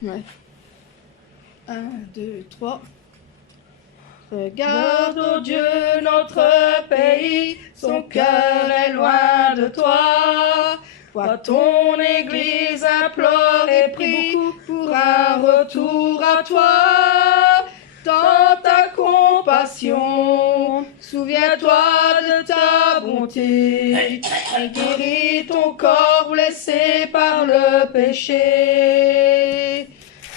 Ouais. 1, 2, 3. Regarde, ô Dieu, notre pays, son cœur est loin de toi. Vois ton Église implore et prie pour un retour à toi. Dans ta compassion, souviens-toi de ta bonté et guéris ton corps blessé par le péché.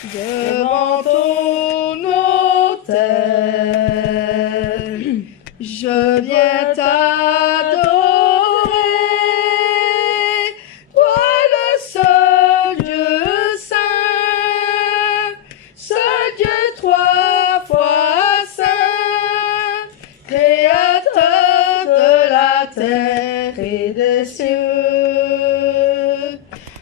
Devant ton autel, je viens t'adorer, toi le seul Dieu saint, seul Dieu trois fois saint, créateur de la terre et des cieux.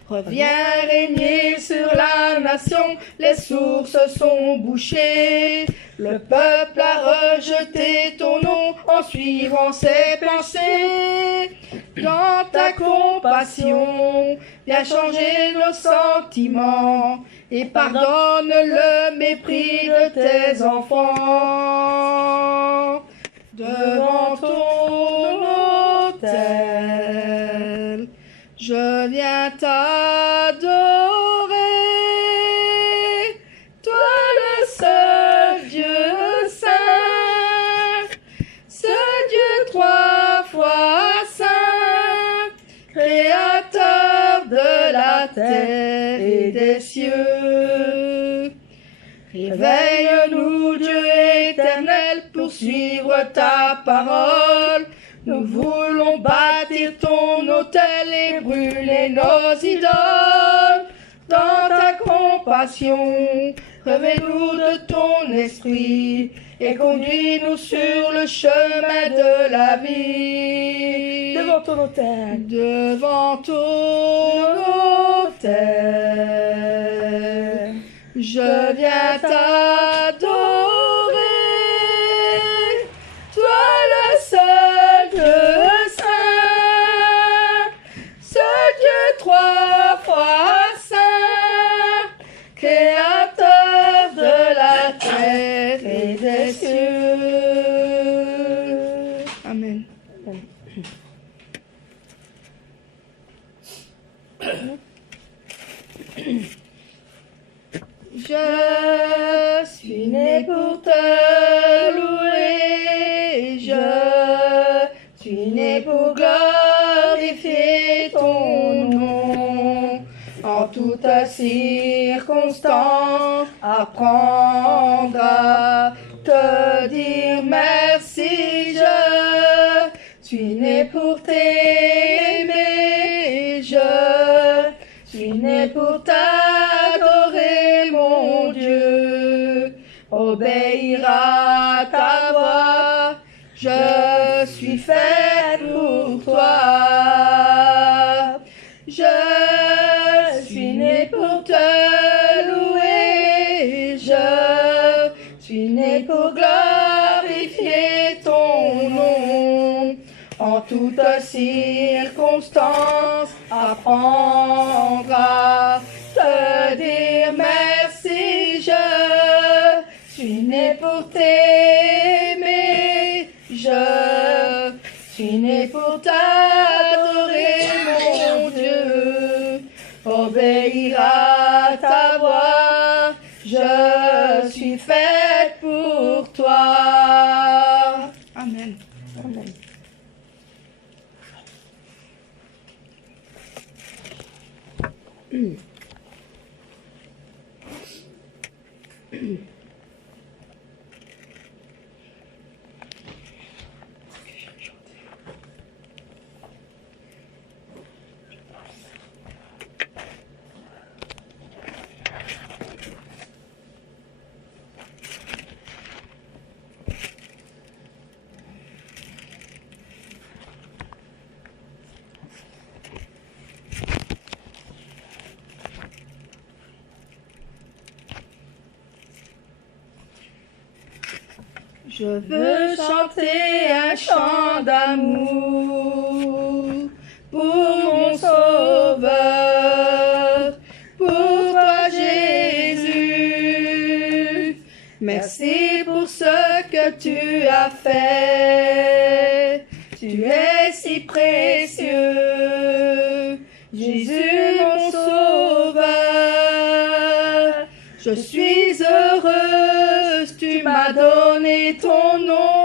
Reviens régner sur la nation, les sources sont bouchées. Le peuple a rejeté ton nom en suivant ses pensées. Dans ta compassion, viens changer nos sentiments et pardonne le mépris de tes enfants. Devant ton autel, je viens t'adorer, toi le seul Dieu saint, ce Dieu trois fois saint, créateur de la terre et des cieux. Réveille-nous, Dieu éternel, pour suivre ta parole. Nous voulons bâtir ton autel et brûler nos idoles. Dans ta compassion, revêt-nous de ton esprit et conduis-nous sur le chemin de la vie. Devant ton autel. Devant ton autel, je viens t'adorer. Toi le seul Dieu saint, ce Dieu trois fois saint, créateur de la terre et des cieux. Amen. Je suis né pour te louer, je suis né pour glorifier ton nom. En toute circonstance, apprendre à te dire merci. Je suis né pour t'aimer, je suis né pour t'adorer, mon Dieu, obéir à ta voix. Je suis fait pour toi. Je suis né pour te louer. Je suis né pour glorifier ton nom. En toute circonstance, apprendre à te dire merci. Je suis né pour t'aimer. Je suis né pour t'adorer, mon Dieu. Obéir à ta voix. Je suis faite pour toi. Amen. Amen. Je veux chanter un chant d'amour pour mon Sauveur, pour toi Jésus. Merci pour ce que tu as fait. Tu es si précieux, Jésus mon sauveur. Je suis heureuse, tu m'as donné ton nom.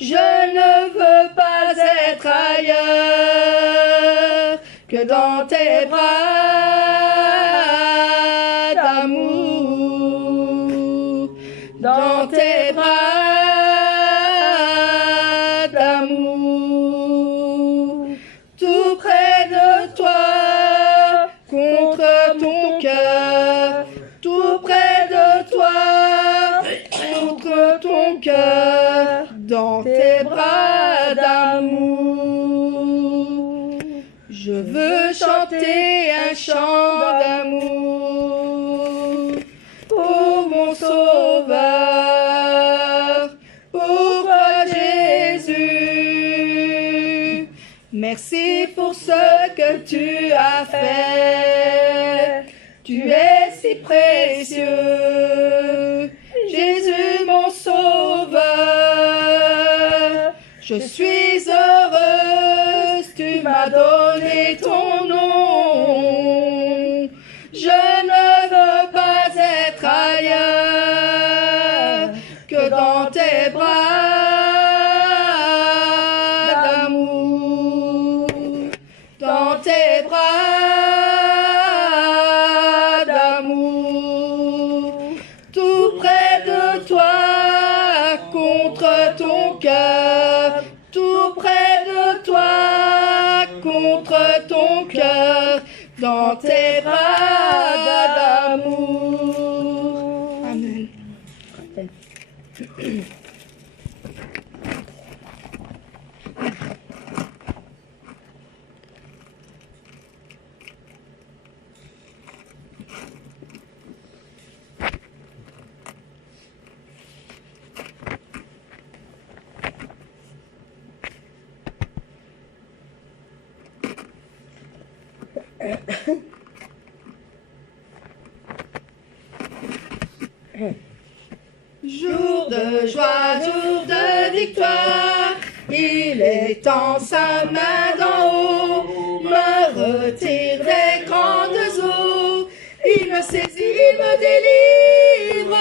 Je ne veux pas être ailleurs que dans tes bras d'amour, dans tes bras d'amour, tout près de toi, contre ton cœur, tout près de toi, contre ton cœur, dans tes bras d'amour. Je veux chanter un chant d'amour pour mon Sauveur, pour toi Jésus. Merci pour ce que tu as fait. Tu es si précieux, Jésus mon Sauveur. Je suis heureuse, tu m'as donné ton nom. Je ne veux pas être ailleurs que dans tes bras d'amour, dans tes bras d'amour, tout près de toi, contre ton cœur, tout près de toi, contre ton cœur, dans tes bras d'amour. Amen. Jour de joie, jour de victoire, il étend sa main d'en haut, me retire des grandes eaux, il me saisit, il me délivre,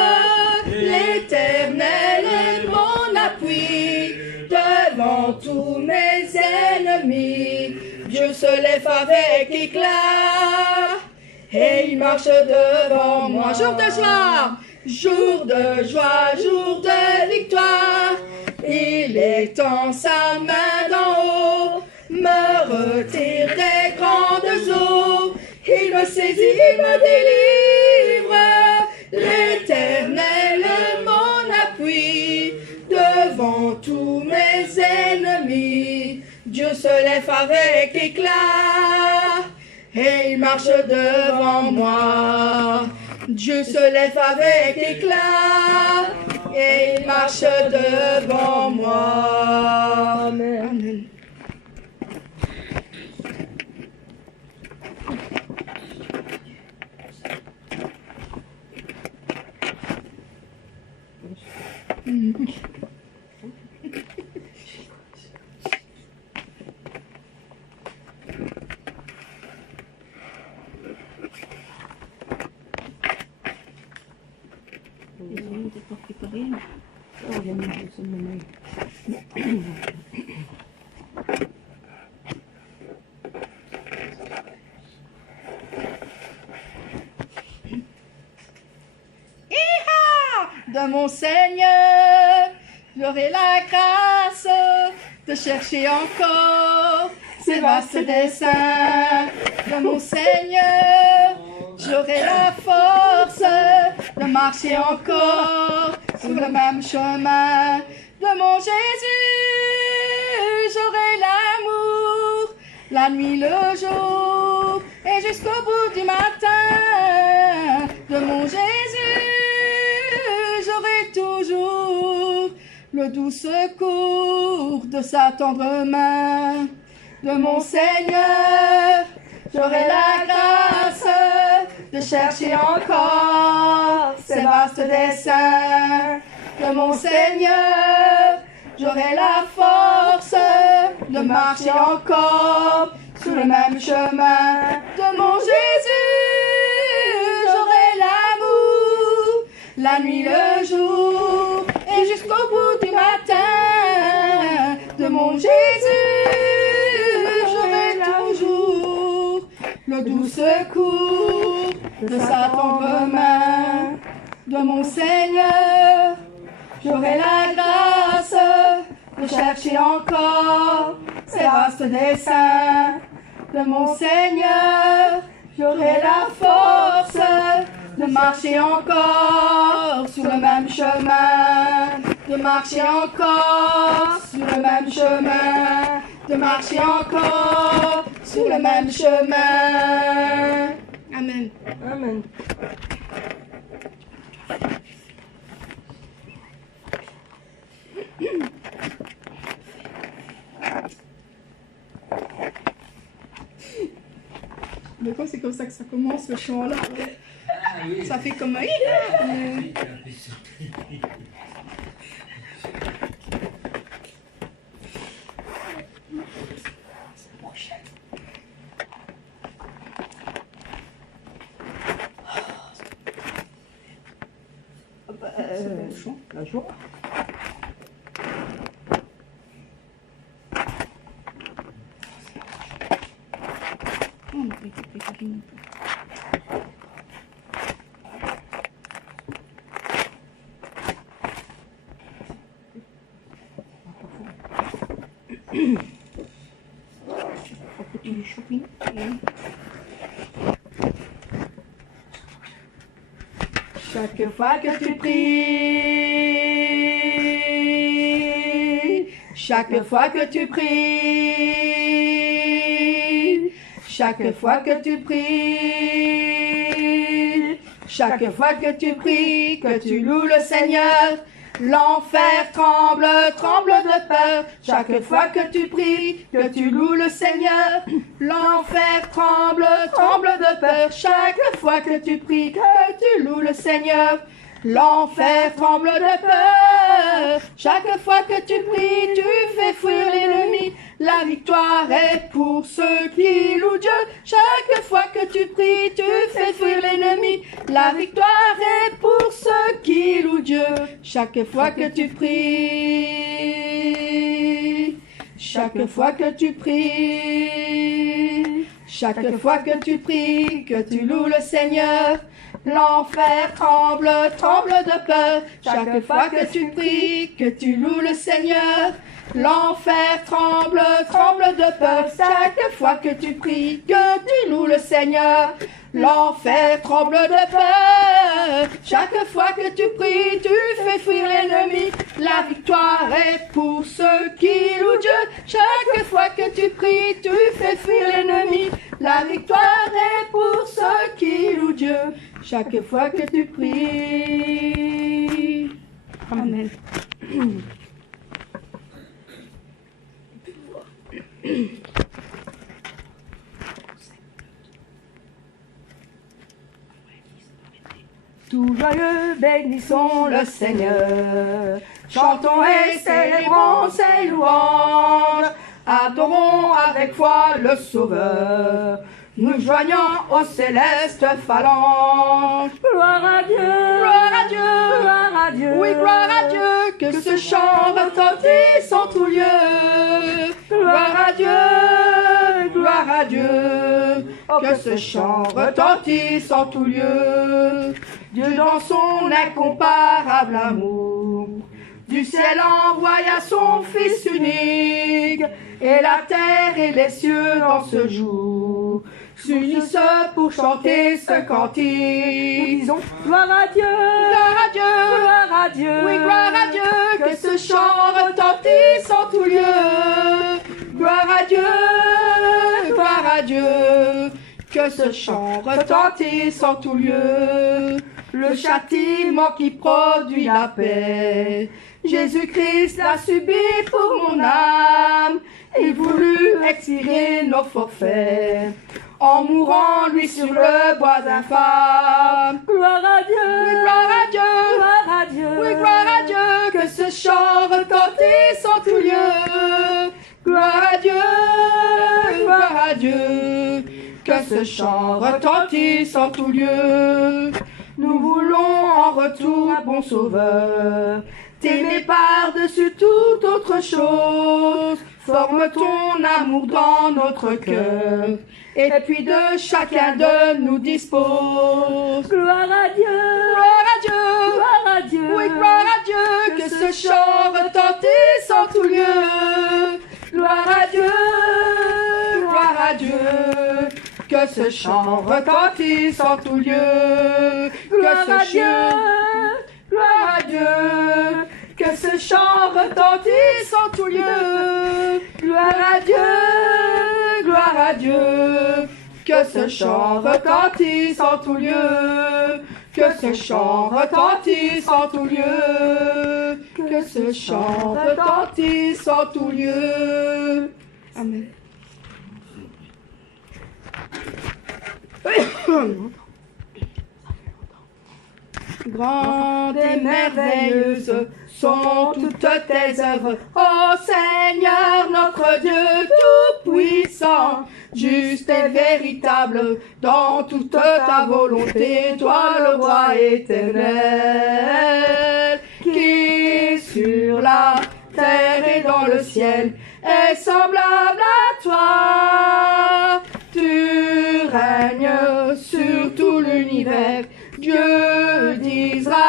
l'Éternel est mon appui, devant tous mes ennemis, Dieu se lève avec éclat, et il marche devant moi. Jour de joie, jour de joie, jour de victoire, il étend sa main d'en haut, me retire des grandes eaux, il me saisit, il me délivre, l'Éternel est mon appui, devant tous mes ennemis, Dieu se lève avec éclat, et il marche devant moi. Dieu se lève avec éclat, et il marche devant moi. Amen. De mon Seigneur, j'aurai la grâce de chercher encore ses vastes desseins. De mon Seigneur, j'aurai la force de marcher encore sur le même chemin. De mon Jésus, j'aurai l'amour, la nuit, le jour, et jusqu'au bout du matin. De mon Jésus, j'aurai toujours le doux secours de sa tendre main. De mon Seigneur, j'aurai la grâce de chercher encore ces vastes desseins de mon Seigneur. J'aurai la force de marcher encore sur le même chemin de mon Jésus. J'aurai l'amour, la nuit, le jour, et jusqu'au bout du matin de mon Jésus. J'aurai toujours le doux secours de sa tendre main de mon Seigneur. J'aurai la grâce de chercher encore ces vastes desseins de mon Seigneur. J'aurai la force de marcher encore sur le même chemin, de marcher encore sur le même chemin, de marcher encore sur le même chemin. Amen. Amen. Des fois, c'est comme ça que ça commence, le chant-là. Ça fait comme... La joie. Chaque fois que tu pries, chaque fois que tu pries, chaque fois que tu pries, chaque fois que tu pries, que tu loues le Seigneur, l'enfer tremble, tremble de peur. Chaque fois que tu pries, que tu loues le Seigneur, l'enfer tremble, tremble de peur. Chaque fois que tu pries, que tu loues le Seigneur, l'enfer tremble de peur. Chaque fois que tu pries, tu fais fuir l'ennemi. La victoire est pour ceux qui louent Dieu. Chaque fois que tu pries, tu fais fuir l'ennemi. La victoire est pour ceux qui louent Dieu. Chaque fois que tu pries, chaque fois que tu pries, chaque fois que tu pries, que tu loues le Seigneur, l'enfer tremble, tremble de peur. Chaque fois que tu pries, que tu loues le Seigneur, l'enfer tremble, tremble de peur. Chaque fois que tu pries, que tu loues le Seigneur, l'enfer tremble de peur. Chaque fois que tu pries, tu fais fuir l'ennemi. La victoire est pour ceux qui louent Dieu. Chaque fois que tu pries, tu fais fuir l'ennemi. La victoire est pour ceux qui louent Dieu. Chaque fois que tu pries. Amen. Tout joyeux, bénissons Le Seigneur, chantons et célébrons ses louanges, adorons avec foi le Sauveur, nous joignons aux célestes phalanges. Gloire à Dieu, Gloire à Dieu, gloire à Dieu. oui, gloire à Dieu, que ce chant retentisse en tout lieu. Gloire à Dieu, gloire à Dieu, que ce chant retentisse en tout lieu. Dieu dans son incomparable amour, du ciel envoya son Fils unique, et la terre et les cieux dans ce jour s'unissent pour chanter ce cantique. Nous disons gloire à Dieu, Gloire à Dieu, gloire à Dieu. oui, gloire à Dieu, que ce chant retentisse en tout lieu. Gloire à Dieu, gloire à Dieu, que ce chant retentisse en tout lieu. Le châtiment qui produit la paix, Jésus-Christ l'a subi pour mon âme. Il voulut expier nos forfaits, en mourant lui sur le bois infâme. Gloire à Dieu, Oui, gloire à Oui, gloire à Dieu, que ce chant retentisse en tout lieu. Gloire à Dieu, gloire à Dieu, que ce chant retentisse en tout lieu. Nous voulons en retour, bon Sauveur, t'aimer par-dessus toute autre chose. Forme ton amour dans notre cœur, et puis de chacun de nous dispose. Gloire à Dieu, Gloire à Dieu, gloire à Dieu. oui, gloire à Dieu, que ce chant retentisse en tout lieu. Gloire à Dieu, gloire à Dieu, que ce chant retentisse en tout lieu. Gloire à Dieu, gloire à Dieu, que ce chant retentisse en tout lieu. Gloire à Dieu, gloire à Dieu, que ce chant retentisse en tout lieu. Que ce chant retentisse en tout lieu. Que ce chant retentisse en tout lieu. Amen. Grandes et merveilleuses sont toutes tes œuvres, ô Seigneur notre Dieu tout-puissant, juste et véritable dans toute ta volonté, toi le roi éternel, qui sur la terre et dans le ciel est semblable à toi. Tu règnes sur tout l'univers, Dieu d'Israël.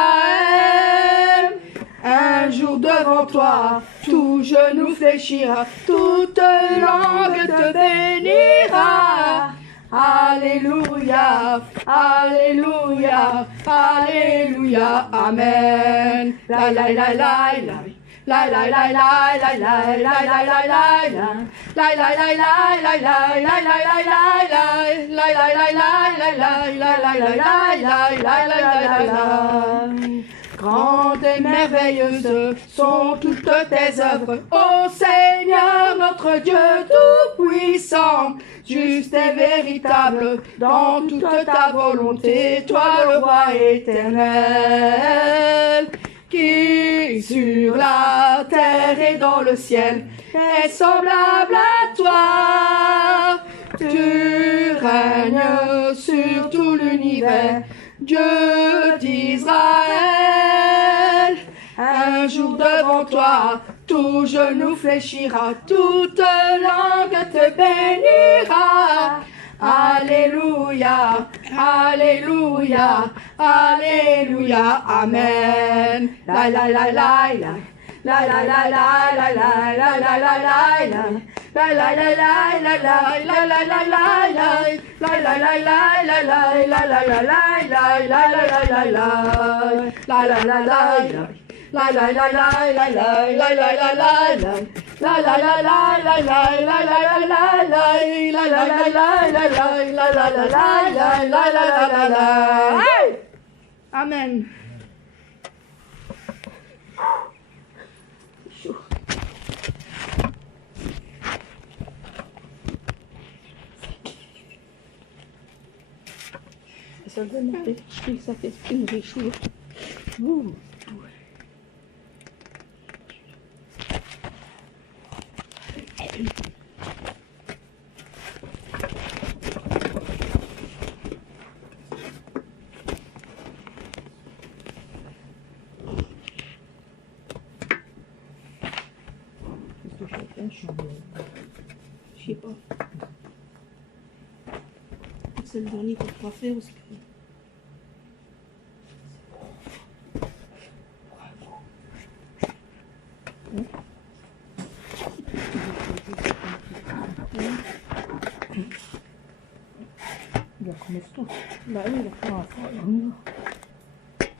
Un jour devant toi, tout genou fléchira, toute langue te bénira. Alléluia, Alléluia, Alléluia, Amen. La la la la la. La la la la la la la la la la la. La la la la la la la la la la la. La la la la la la la la la la la la. Grandes et merveilleuses sont toutes tes œuvres, ô Seigneur notre Dieu tout-puissant, juste et véritable dans toute ta volonté, toi le roi éternel, qui sur la terre et dans le ciel est semblable à toi. Tu règnes sur tout l'univers, Dieu d'Israël. Un jour devant toi, tout genou fléchira, toute langue te bénira. Alléluia, Alléluia, Alléluia, Amen. La la la la la. La la la la la la la la la la la. La la la la la la la la la la la. La la la la la la la la la la la la la la la. La la la la la. La la la la la la la la la la. La la la la la la la la la la. La la la la la la la la la la la. Amen. Ça donne un peu, ça fait une réchaud. Je sais pas. C'est le dernier qu'on pourra faire aussi.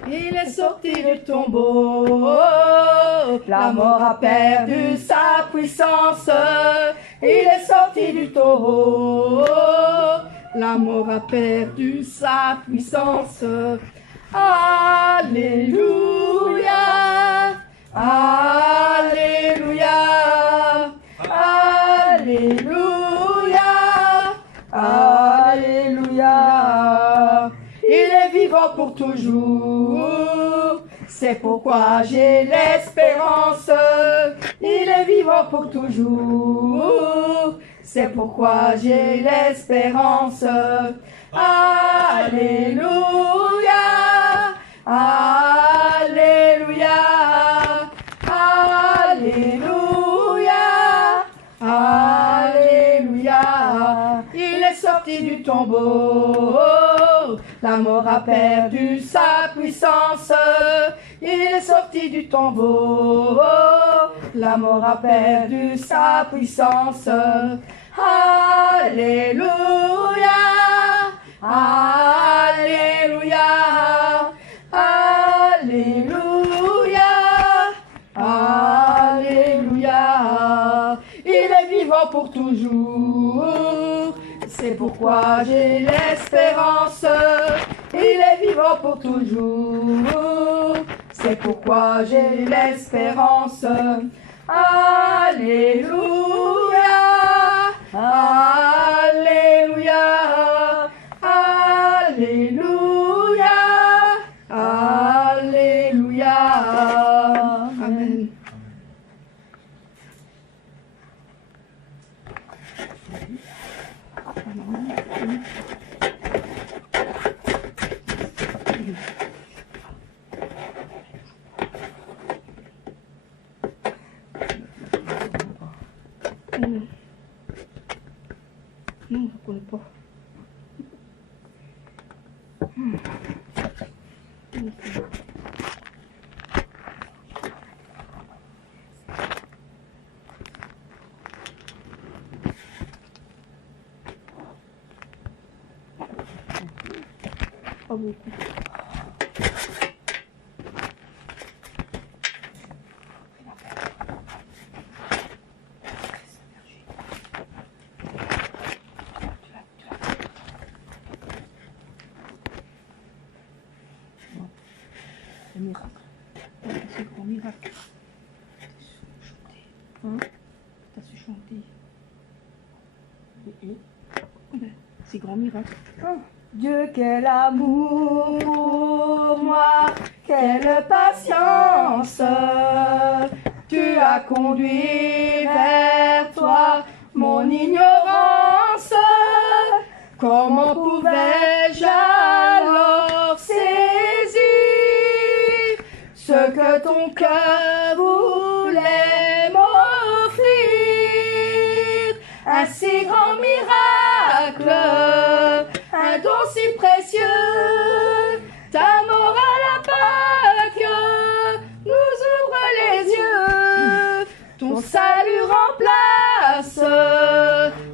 Il est sorti du tombeau, la mort a perdu sa puissance. Il est sorti du tombeau, la mort a perdu sa puissance. Alléluia, Alléluia, Alléluia, Alléluia. Il est vivant pour toujours, C'est pourquoi j'ai l'espérance, il est vivant pour toujours. C'est pourquoi j'ai l'espérance. Alléluia, Alléluia, Alléluia, Alléluia. Il est sorti du tombeau, la mort a perdu sa puissance. Il est sorti du tombeau, la mort a perdu sa puissance. Alléluia, Alléluia, Alléluia, Alléluia. Il est vivant pour toujours. C'est pourquoi j'ai l'espérance. Il est vivant pour toujours. C'est pourquoi j'ai l'espérance. Alléluia, Alléluia, Alléluia, Alléluia. Amen. Non, je ne connais pas. Pas beaucoup. Le miracle. C'est un grand miracle. Hein? T'as su chanter. C'est grand miracle. Oh. Dieu, quel amour pour moi, quelle patience. Tu as conduit vers toi mon ignorance. Comment pouvais-je alors saisir ce que ton cœur voulait m'offrir? Un si grand miracle, un don si précieux, ta mort à la Pâque nous ouvre les yeux. Ton salut remplace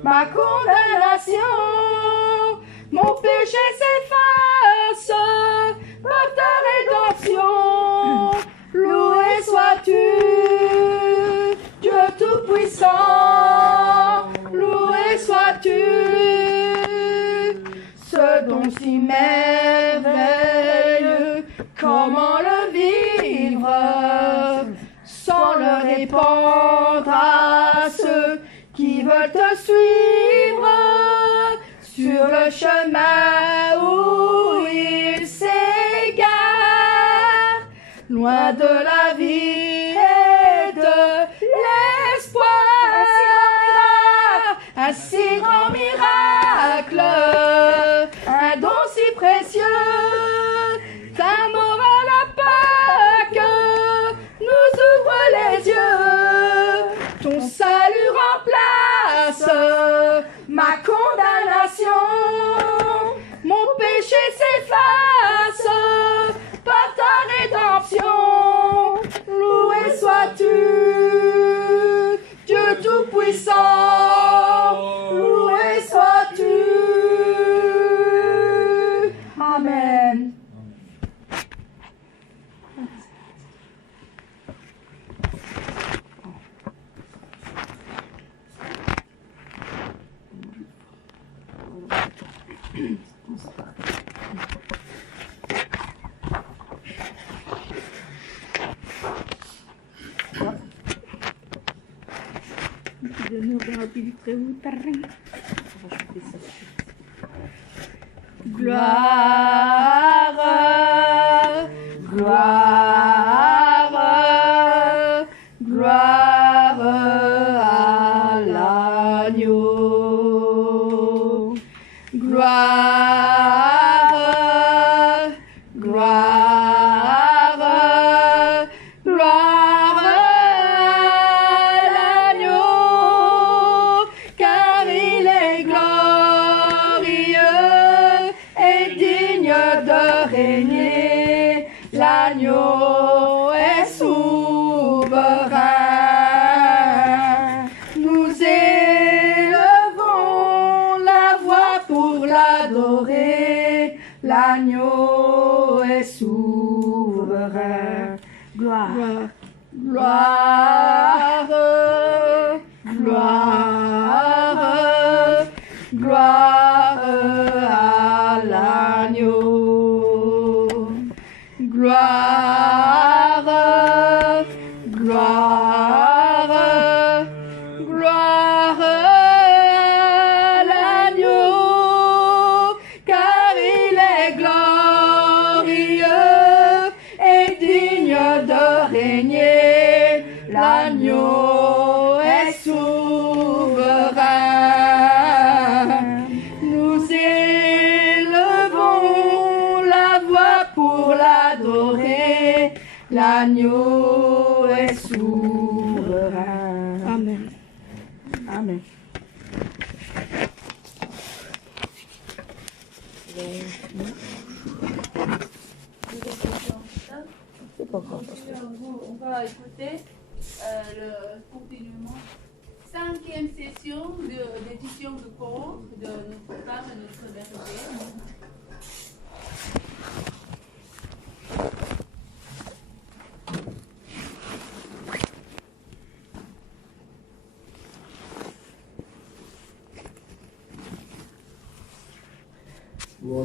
ma condamnation, mon péché s'efface par ta rédemption. Loué sois-tu, Dieu Tout-Puissant, loué sois-tu. Ce don si merveilleux, comment le vivre sans le répandre à ceux qui veulent te suivre sur le chemin où ils s'égarent, loin de la vie et de l'espoir. Un si grand miracle, un don si précieux, ta mort à la Pâque nous ouvre les yeux. Ton salut remplace ma condamnation, mon péché s'efface par ta rédemption. Loué sois-tu, Dieu Tout-Puissant, loué sois-tu. Amen. Gloire, gloire. régner, l'agneau est souverain. Nous élevons la voix pour l'adorer, l'agneau est souverain. Gloire. Gloire, gloire, gloire à l'agneau. Gloire, gloire, gloire à l'agneau, car il est glorieux et digne de régner, l'agneau est souverain. Nous élevons la voix pour l'adorer, l'agneau est souverain. Amen. Amen. On va écouter le continuement. 5e session d'édition de cours de Notre-Dame et Notre Berger. Well,